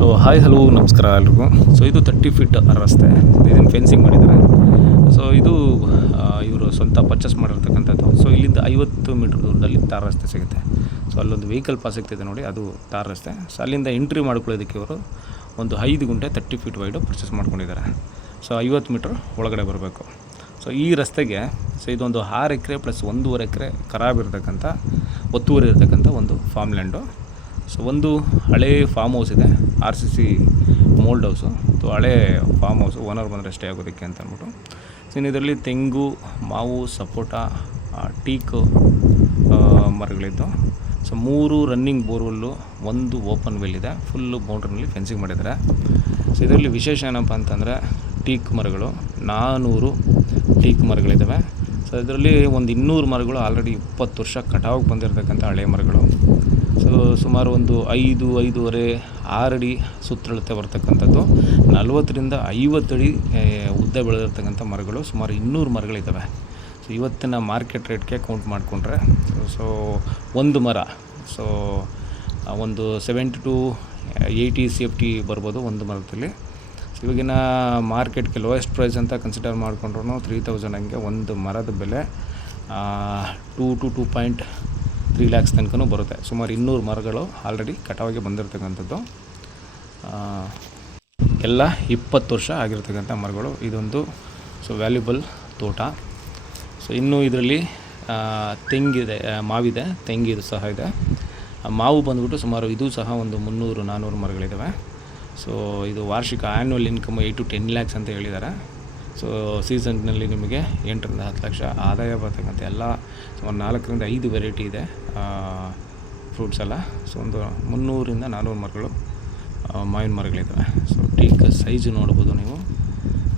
So hi hello ನಮಸ್ಕಾರ ಎಲ್ರಿಗೂ. So ಇದು 30 ಫೀಟ್ ರಸ್ತೆ, ಇದನ್ನು ಫೆನ್ಸಿಂಗ್ ಮಾಡಿದ್ದಾರೆ. ಸೊ ಇದು ಇವರು ಸ್ವಂತ ಪರ್ಚೇಸ್ ಮಾಡಿರ್ತಕ್ಕಂಥದ್ದು. ಸೊ ಇಲ್ಲಿಂದ 50 ಮೀಟ್ರ್ ದೂರದಲ್ಲಿ ತಾರ್ ರಸ್ತೆ ಸಿಗುತ್ತೆ. ಸೊ ಅಲ್ಲೊಂದು ವೆಹಿಕಲ್ ಪಾಸ್ ಆಗ್ತಿದೆ ನೋಡಿ, ಅದು ತಾರ್ ರಸ್ತೆ. ಸೊ ಅಲ್ಲಿಂದ ಎಂಟ್ರಿ ಮಾಡ್ಕೊಳ್ಳೋದಕ್ಕೆ ಇವರು ಒಂದು 5 ಗುಂಟೆ 30 ಫೀಟ್ ವೈಡು ಪರ್ಚೇಸ್ ಮಾಡ್ಕೊಂಡಿದ್ದಾರೆ. ಸೊ 50 ಮೀಟ್ರ್ ಒಳಗಡೆ ಬರಬೇಕು. ಸೊ ಈ ರಸ್ತೆಗೆ ಇದೊಂದು 6 ಎಕರೆ ಪ್ಲಸ್ 1.5 ಎಕರೆ ಖರಾಬ್ ಇರತಕ್ಕಂಥ ಒತ್ತುವರಿ ಇರತಕ್ಕಂಥ ಒಂದು ಫಾರ್ಮ್ ಲ್ಯಾಂಡು. ಸೊ ಒಂದು ಹಳೇ ಫಾರ್ಮ್ ಹೌಸ್ ಇದೆ, RCC ಮೋಲ್ಡ್ ಹೌಸು. ಸೊ ಹಳೇ ಫಾರ್ಮ್ ಹೌಸು, ಓನರ್ ಬಂದರೆ ಸ್ಟೇ ಆಗೋದಕ್ಕೆ ಅಂತ ಅಂದ್ಬಿಟ್ಟು. ಸೊ ಇದರಲ್ಲಿ ತೆಂಗು, ಮಾವು, ಸಪೋಟ, ಟೀಕು ಮರಗಳಿದ್ದು. So 3 running borewell, 1 open well ಇದೆ. ಫುಲ್ಲು ಬೌಂಡ್ರಿನಲ್ಲಿ ಫೆನ್ಸಿಂಗ್ ಮಾಡಿದ್ದಾರೆ. ಸೊ ಇದರಲ್ಲಿ ವಿಶೇಷ ಏನಪ್ಪ ಅಂತಂದರೆ ಟೀಕ್ ಮರಗಳು 400 ಟೀಕ್ ಮರಗಳಿದ್ದಾವೆ. ಸೊ ಇದರಲ್ಲಿ ಒಂದು 200 ಮರಗಳು ಆಲ್ರೆಡಿ 20 ವರ್ಷ ಕಟಾವಿಗೆ ಬಂದಿರತಕ್ಕಂಥ ಹಳೆಯ ಮರಗಳು. ಸೊ ಸುಮಾರು ಒಂದು 5-5.5 6 ಅಡಿ ಸುತ್ತಳತೆ ಬರ್ತಕ್ಕಂಥದ್ದು, 40ರಿಂದ 50 ಅಡಿ ಉದ್ದ ಬೆಳೆದಿರ್ತಕ್ಕಂಥ ಮರಗಳು, ಸುಮಾರು 200 ಮರಗಳಿದ್ದಾವೆ. ಸೊ ಇವತ್ತಿನ ಮಾರ್ಕೆಟ್ ರೇಟ್ಗೆ ಕೌಂಟ್ ಮಾಡಿಕೊಂಡ್ರೆ ಸೊ ಒಂದು ಮರ ಸೊ ಒಂದು 70 to 80 CFT ಬರ್ಬೋದು ಒಂದು ಮರದಲ್ಲಿ. ಸೊ ಇವಾಗಿನ ಮಾರ್ಕೆಟ್ಗೆ ಲೋಯೆಸ್ಟ್ ಪ್ರೈಸ್ ಅಂತ ಕನ್ಸಿಡರ್ ಮಾಡಿಕೊಂಡ್ರು 3000 ಹಂಗೆ ಒಂದು ಮರದ ಬೆಲೆ 2 to 2.3 lakhs ತನಕ ಬರುತ್ತೆ. ಸುಮಾರು 200 ಮರಗಳು ಆಲ್ರೆಡಿ ಕಟಾವಿಗೆ ಬಂದಿರತಕ್ಕಂಥದ್ದು, ಎಲ್ಲ 20 ವರ್ಷ ಆಗಿರ್ತಕ್ಕಂಥ ಮರಗಳು. ಇದೊಂದು ಸೊ ವ್ಯಾಲ್ಯೂಬಲ್ ತೋಟ. ಸೊ ಇನ್ನೂ ಇದರಲ್ಲಿ ತೆಂಗಿದೆ, ಮಾವಿದೆ, ತೆಂಗಿದು ಸಹ ಇದೆ. ಮಾವು ಬಂದ್ಬಿಟ್ಟು ಸುಮಾರು ಇದು ಸಹ ಒಂದು 300-400 ಮರಗಳಿದ್ದಾವೆ. ಸೊ ಇದು ವಾರ್ಷಿಕ ಆ್ಯನ್ಯುವಲ್ ಇನ್ಕಮ್ 8 to 10 lakhs ಅಂತ ಹೇಳಿದ್ದಾರೆ. ಸೊ ಸೀಸನ್ನಲ್ಲಿ ನಿಮಗೆ 8ರಿಂದ 10 ಲಕ್ಷ ಆದಾಯ ಬರ್ತಕ್ಕಂಥ ಎಲ್ಲ ಸುಮಾರು 4ರಿಂದ 5 ವೆರೈಟಿ ಇದೆ ಫ್ರೂಟ್ಸ್ ಎಲ್ಲ. ಸೊ ಒಂದು 300-400 ಮರಗಳು ಮಾವಿನ ಮರಗಳಿದ್ದಾವೆ. ಸೊ ಟೀಕ್ ಸೈಜು ನೋಡ್ಬೋದು ನೀವು.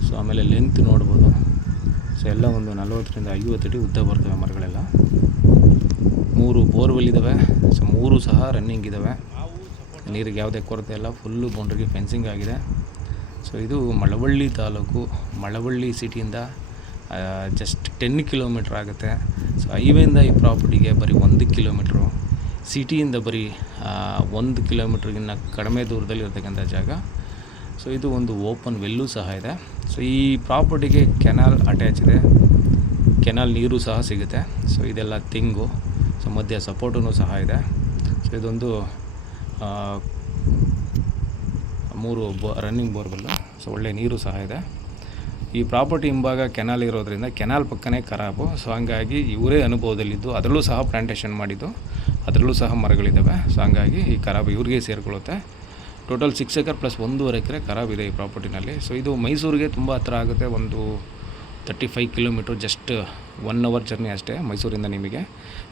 ಸೊ ಆಮೇಲೆ ಲೆಂತ್ ನೋಡ್ಬೋದು. ಸೊ ಎಲ್ಲ ಒಂದು 40ರಿಂದ 50 ಅಡಿ ಉದ್ದ ಬರ್ತವೆ ಮರಗಳೆಲ್ಲ. 3 ಬೋರ್ವೆಲ್ ಇದ್ದಾವೆ. ಸೊ 3 ಸಹ ರನ್ನಿಂಗ್ ಇದ್ದಾವೆ. ನೀರಿಗೆ ಯಾವುದೇ ಕೊರತೆ ಇಲ್ಲ. ಫುಲ್ಲು ಬೌಂಡ್ರಿಗೆ ಫೆನ್ಸಿಂಗ್ ಆಗಿದೆ. ಸೊ ಇದು ಮಳವಳ್ಳಿ ತಾಲೂಕು, ಮಳವಳ್ಳಿ ಸಿಟಿಯಿಂದ ಜಸ್ಟ್ 10 ಕಿಲೋಮೀಟ್ರ್ ಆಗುತ್ತೆ. ಸೊ ಹೈವೇಯಿಂದ ಈ ಪ್ರಾಪರ್ಟಿಗೆ ಬರೀ 1 ಕಿಲೋಮೀಟ್ರು, ಸಿಟಿಯಿಂದ ಬರೀ 1 ಕಿಲೋಮೀಟ್ರಿಗಿನ್ನ ಕಡಿಮೆ ದೂರದಲ್ಲಿ ಇರತಕ್ಕಂಥ ಜಾಗ. ಸೊ ಇದು ಒಂದು ಓಪನ್ ವೆಲ್ಲೂ ಸಹ ಇದೆ. ಸೊ ಈ ಪ್ರಾಪರ್ಟಿಗೆ ಕೆನಾಲ್ ಅಟ್ಯಾಚ್ ಇದೆ, ಕೆನಾಲ್ ನೀರು ಸಹ ಸಿಗುತ್ತೆ. ಸೊ ಇದೆಲ್ಲ ತೆಂಗು. ಸೊ ಮಧ್ಯ ಸಪೋರ್ಟೂ ಸಹ ಇದೆ. ಸೊ ಇದೊಂದು 3 ರನ್ನಿಂಗ್ ಬೋರ್ವೆಲ್ಲು. ಸೊ ಒಳ್ಳೆ ನೀರು ಸಹ ಇದೆ. ಈ ಪ್ರಾಪರ್ಟಿ ಹಿಂಭಾಗ ಕೆನಾಲ್ ಇರೋದ್ರಿಂದ ಕೆನಾಲ್ ಪಕ್ಕನೇ ಖರಾಬು. ಸೊ ಹಂಗಾಗಿ ಇವರೇ ಅನುಭವದಲ್ಲಿದ್ದು ಅದರಲ್ಲೂ ಸಹ ಪ್ಲಾಂಟೇಷನ್ ಮಾಡಿದ್ದು, ಅದರಲ್ಲೂ ಸಹ ಮರಗಳಿದ್ದಾವೆ. ಸೊ ಹಂಗಾಗಿ ಈ ಖರಾಬು ಇವ್ರಿಗೆ ಸೇರಿಕೊಳ್ಳುತ್ತೆ. ಟೋಟಲ್ 6 ಎಕರೆ ಪ್ಲಸ್ 1.5 ಎಕರೆ ಖರಾಬ್ ಇದೆ ಈ ಪ್ರಾಪರ್ಟಿನಲ್ಲಿ. ಸೊ ಇದು ಮೈಸೂರಿಗೆ ತುಂಬ ಹತ್ರ ಆಗುತ್ತೆ, ಒಂದು 35 ಕಿಲೋಮೀಟ್ರ್, ಜಸ್ಟ್ 1 hour ಜರ್ನಿ ಅಷ್ಟೇ ಮೈಸೂರಿಂದ ನಿಮಗೆ.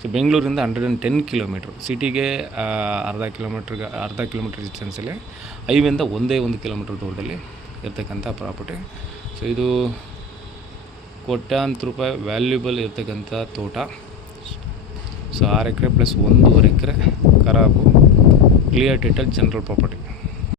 ಸೊ ಬೆಂಗಳೂರಿಂದ 110 ಕಿಲೋಮೀಟ್ರ್, ಸಿಟಿಗೆ ಅರ್ಧ ಕಿಲೋಮೀಟ್ರ್ ಡಿಸ್ಟೆನ್ಸಲ್ಲಿ, ಹೈವೇಯಿಂದ 1 ಕಿಲೋಮೀಟ್ರ್ ದೂರದಲ್ಲಿ ಇರ್ತಕ್ಕಂಥ ಪ್ರಾಪರ್ಟಿ. ಸೊ ಇದು ಕೋಟ್ಯಾಂತರ ರೂಪಾಯಿ ವ್ಯಾಲ್ಯೂಬಲ್ ಇರ್ತಕ್ಕಂಥ ತೋಟ. ಸೊ 6 ಎಕರೆ ಪ್ಲಸ್ 1.5 ಎಕರೆ ಖರಾಬು, ಕ್ಲಿಯರ್ ಟೈಟಲ್, ಜನರಲ್ ಪ್ರಾಪರ್ಟಿ.